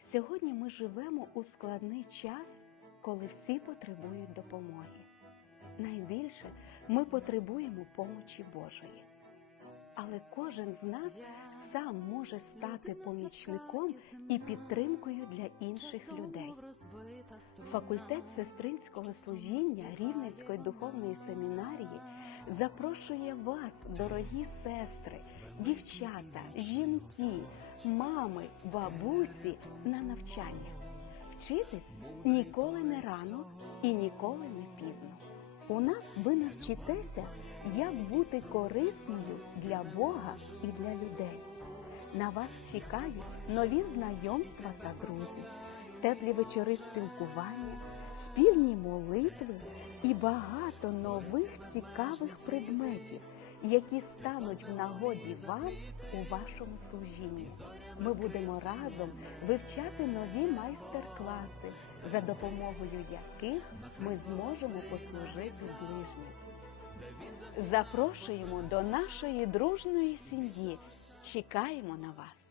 Сьогодні ми живемо у складний час, коли всі потребують допомоги. Найбільше ми потребуємо помочі Божої. Але кожен з нас сам може стати помічником і підтримкою для інших людей. Факультет сестринського служіння Рівненської духовної семінарії запрошує вас, дорогі сестри, дівчата, жінки, мами, бабусі на навчання. Вчитись ніколи не рано і ніколи не пізно. У нас ви навчитеся, як бути корисною для Бога і для людей. На вас чекають нові знайомства та друзі, теплі вечори спілкування, спільні молитви і багато нових цікавих предметів, які стануть в нагоді вам у вашому служінні. Ми будемо разом вивчати нові майстер-класи, за допомогою яких ми зможемо послужити ближнім. Запрошуємо до нашої дружної сім'ї. Чекаємо на вас.